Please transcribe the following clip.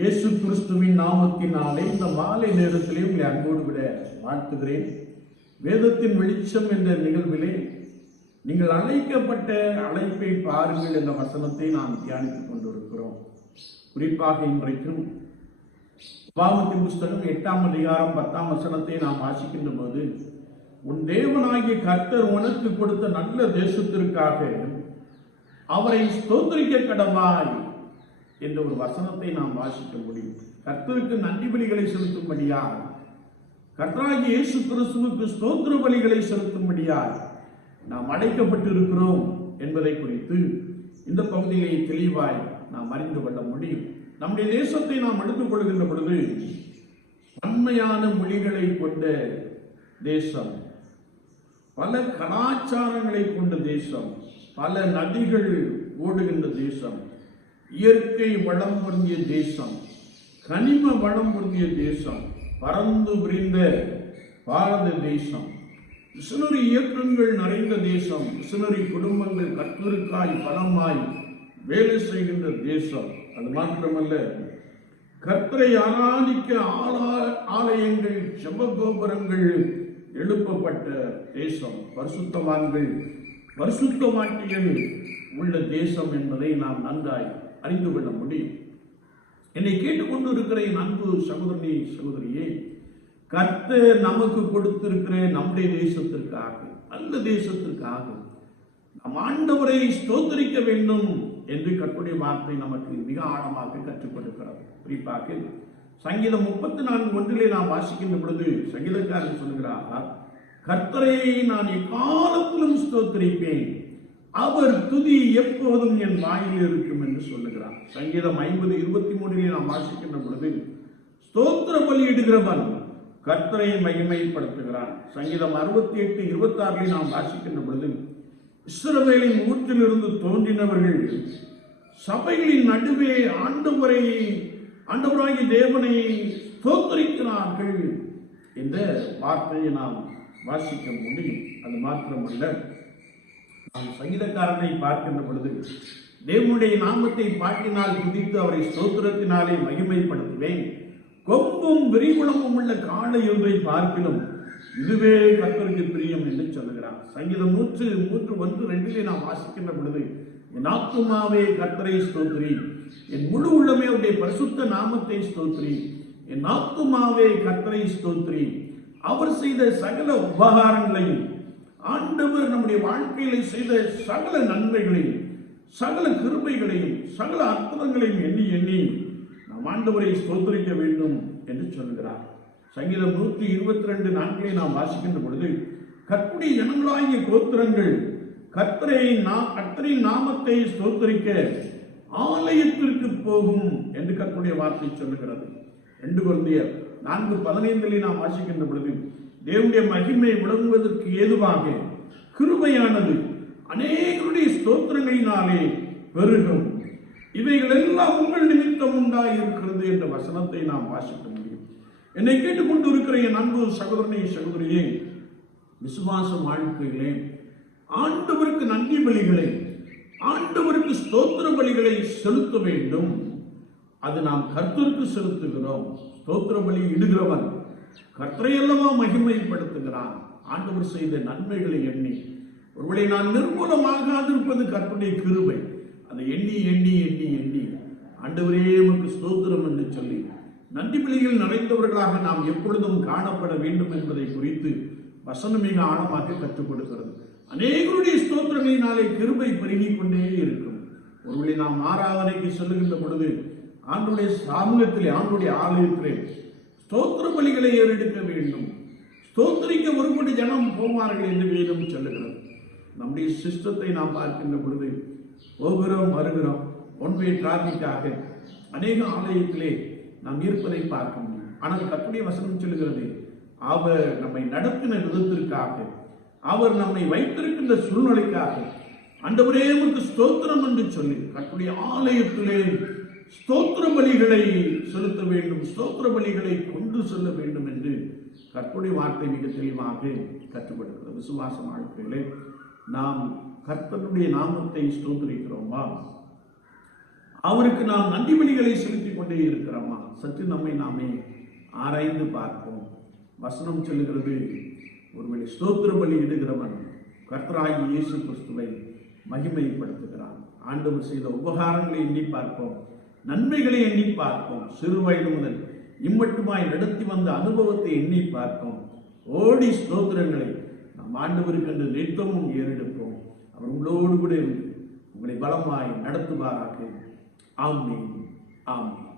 இயேசு கிறிஸ்துவின் நாமத்தினாலே இந்த மாலை நேரத்திலே உங்களை அன்போடு விட வாழ்த்துகிறேன். வேதத்தின் வெளிச்சம் என்ற நிகழ்விலே நீங்கள் அழைக்கப்பட்ட அழைப்பை பாருங்கள் என்ற வசனத்தை நாம் தியானித்துக் கொண்டிருக்கிறோம். குறிப்பாக இன்றைக்கும் பாவத்தி புஸ்தகம் எட்டாம் அதிகாரம் பத்தாம் வசனத்தை நாம் வாசிக்கின்ற போது உன் தேவனாகிய கர்த்தர் உனக்கு கொடுத்த நல்ல தேசத்திற்காக அவரை ஸ்தோத்திரிக்க கடவாய் என்ற ஒரு வசனத்தை நாம் வாசிக்க முடியும். கர்த்தருக்கு நன்றி பலிகளை செலுத்தும்படியால் கர்த்தராகி இயேசு கிறிஸ்துவுக்கு ஸ்தோத்திர பலிகளை செலுத்தும்படியால் நாம் அழைக்கப்பட்டிருக்கிறோம் என்பதை குறித்து இந்த பகுதியிலே தெளிவாய் நாம் அறிந்து கொள்ள முடியும். நம்முடைய தேசத்தை நாம் எடுத்துக் கொள்கின்ற பொழுது பன்மையான மொழிகளை கொண்ட தேசம் பல கலாச்சாரங்களை கொண்ட தேசம் பல நதிகள் ஓடுகின்ற தேசம் இயற்கை வளம் பொருந்திய தேசம் கனிம வளம் பொருந்திய தேசம் பறந்து விரிந்த பாரத தேசம் மிஷனரி இயக்கங்கள் நிறைந்த தேசம் மிஷனரி குடும்பங்கள் கத்தருக்காய் பலமாய் வேலை செய்கின்ற தேசம். அது மாத்திரமல்ல கர்த்தரை ஆராதிக்க ஆலா- ஆலயங்கள் செவ்வகோபுரங்கள் எழுப்பப்பட்ட தேசம். பரிசுத்தவான்கள் பரிசுத்தமாட்டியல் உள்ள தேசம் என்பதை நாம் நன்றாய் அறிந்து கொள்ள முடியும். என்னை கேட்டுக்கொண்டு இருக்கிற என் அன்பு சகோதரனே சகோதரியே. கர்த்தர் நமக்கு கொடுத்திருக்கிற நம்முடைய தேசத்திற்காக நல்ல தேசத்திற்காக நம் ஆண்டவரை ஸ்தோத்தரிக்க வேண்டும் என்று கற்புடைய வார்த்தை நமக்கு மிக ஆழமாக கற்றுக் கொடுக்கிறது குறிப்பாக சங்கீதம் முப்பத்தி நான்கு ஒன்றிலே நாம் வாசிக்கின்ற பொழுது சங்கீதக்காரன் சொல்கிறார் கர்த்தரை நான் எக்காலத்திலும் ஸ்தோத்தரிப்பேன். அவர் துதி எப்போதும் என் வாயில் இருக்கும் என்று சொல்லுகிறார். சங்கீதம் ஐம்பது இருபத்தி மூணிலே நாம் வாசிக்கின்ற பொழுது ஸ்தோத்திர பலியிடுகிறவன் கர்த்தரை மகிமைப்படுத்துகிறான் சங்கீதம் அறுபத்தி எட்டு இருபத்தி ஆறிலே நாம் வாசிக்கின்ற பொழுது இஸ்ரவேலின் ஊற்றிலிருந்து தோன்றினவர்கள் சபைகளின் நடுவே ஆண்டவரை ஆண்டவராகி தேவனை ஸ்தோத்தரிக்கிறார்கள் என்ற வார்த்தையை நாம் வாசிக்க முடியும். அது மாத்திரமல்ல நாம் சங்கீதக்காரனை பார்க்கின்ற பொழுது தேவனுடைய நாமத்தை பாட்டினால் துதித்து அவரை ஸ்தோத்திரத்தினாலே மகிமைப்படுத்துவேன். கொம்பும் விரிகுளமும் உள்ள காளை ஒன்றை பார்க்கணும் இதுவே கத்தருக்கு பிரியம் என்று சொல்லுகிறார். சங்கீதம் நூற்று மூன்று ஒன்று ரெண்டிலே நாம் வாசிக்கின்ற பொழுது என் ஆத்துமாவே கர்த்தரை ஸ்தோத்ரி என் முழு உள்ளமே அவருடைய பரிசுத்த நாமத்தை ஸ்தோத்திரி என் ஆத்துமாவே கத்தரை ஸ்தோத்திரி. அவர் செய்த சகல உபகாரங்களையும் ஆண்டவர் நம்முடைய வாழ்க்கையில செய்த சகல நன்மைகளையும் சகல கிருபைகளையும் சகல அற்புதங்களையும் எண்ணி எண்ணி நாம் ஆண்டவரை ஸ்தோத்தரிக்க வேண்டும் என்று சொல்கிறார் சங்கீதம் நூற்றி இருபத்தி ரெண்டு நாட்களை நாம் வாசிக்கின்ற பொழுது கற்புடைய ஜனங்களாகிய கோத்திரங்கள் கர்த்தரை நாம் கர்த்தரின் நாமத்தை ஸ்தோத்தரிக்க ஆலயத்திற்கு போகும் என்று கற்புடைய வார்த்தை சொல்லுகிறது. ரெண்டு குழந்தையர் நான்கு பதினைந்திலே நாம் வாசிக்கின்ற பொழுது தேவனுடைய மகிமை விளங்குவதற்கு ஏதுவாக கிருபையானது அநேகருடைய ஸ்தோத்திரங்களினாலே பெருகும். இவைகள் எல்லாம் உங்கள் நிமித்தம் உண்டாயிருக்கிறது என்ற வசனத்தை நாம் வாசிக்க முடியும். என்னை கேட்டுக்கொண்டு இருக்கிற என் அன்பு சகோதரனை சகோதரியே விசுவாச வாழ்க்கையிலே ஆண்டவருக்கு நன்றி பலிகளை ஆண்டவருக்கு ஸ்தோத்திர பலிகளை செலுத்த வேண்டும். அது நாம் கர்த்தருக்கு செலுத்துகிறோம். ஸ்தோத்திர பலி இடுகிறவன் கற்றையல்லவா மகிமைப்படுத்துகிறான். ஆண்டவர் செய்த நன்மைகளை எண்ணி ஒருவேளை நான் நிர்மூலமாகாதிருப்பது கற்புடைய கிருபை. அதை எண்ணி எண்ணி எண்ணி எண்ணி ஆண்டவரே நமக்கு ஸ்தோத்திரம் என்று சொல்லி நன்றி பிள்ளைகள் நிறைந்தவர்களாக நாம் எப்பொழுதும் காணப்பட வேண்டும் என்பதை குறித்து வசனம் மிக ஆழமாக கற்றுக் கொடுக்கிறது. அநேகருடைய ஸ்தோத்திரங்களினாலே கிருபை பெருகிக் கொண்டே இருக்கும். ஒருவேளை நாம் ஆராதனைக்கு செல்லுகின்ற பொழுது ஆண்டுடைய சமூகத்திலே ஆண்டுடைய ஆலயத்திலே ஸ்தோத்திர பலிகளை ஏறெடுக்க வேண்டும். ஸ்தோத்திரிக்க ஒருபடி ஜனம் போவார்கள் என்று வேதம் சொல்லுகிறது. நம்முடைய சிஸ்டத்தை நாம் பார்க்கின்ற பொழுது போகிறோம் வருகிறோம் ஒன்வே டிராபிக்காக அநேக ஆலயத்திலே நாம் இருப்பதை பார்க்க முடியும். ஆனால் கற்புடைய வசனம் சொல்லுகிறது அவர் நம்மை நடத்தின விதத்திற்காக அவர் நம்மை வைத்திருக்கின்ற சூழ்நிலைக்காக ஆண்டவரே உமக்கு ஸ்தோத்திரம் என்று சொல்லி கற்புடைய ஆலயத்திலே ஸ்தோத்திர பலிகளை செலுத்த வேண்டும் ஸ்தோத்திர பலிகளை கொண்டு செல்ல வேண்டும் என்று கற்புடைய வார்த்தை மிக தெளிவாக கற்றுக் விசுவாச வாழ்க்கையிலே நாம் கர்த்தனுடைய நாமத்தை ஸ்தோத்திரிக்கிறோமா? அவருக்கு நாம் நன்றி பலிகளை செலுத்திக் கொண்டே இருக்கிறோமா? சற்று நம்மை நாமே ஆராய்ந்து பார்ப்போம். வசனம் சொல்லுகிறது ஒருவேளை ஸ்தோத்திர பலி இடுகிறவன் கர்த்தராகி இயேசு கிறிஸ்துவை மகிமைப்படுத்துகிறான். ஆண்டவர் செய்த உபகாரங்களை எண்ணி பார்ப்போம். நன்மைகளை எண்ணி பார்ப்போம் சிறு வயது முதல் இம்மட்டுமாய் நடத்தி வந்த அனுபவத்தை எண்ணி பார்ப்போம் ஓடி ஸ்தோத்திரங்களை நம் ஆண்டவருக்கு என்று நித்தமும் ஏறெடுப்போம். அவர் உங்களோடு கூட உங்களை பலமாய் நடத்துவாராக. ஆமென். ஆமென்.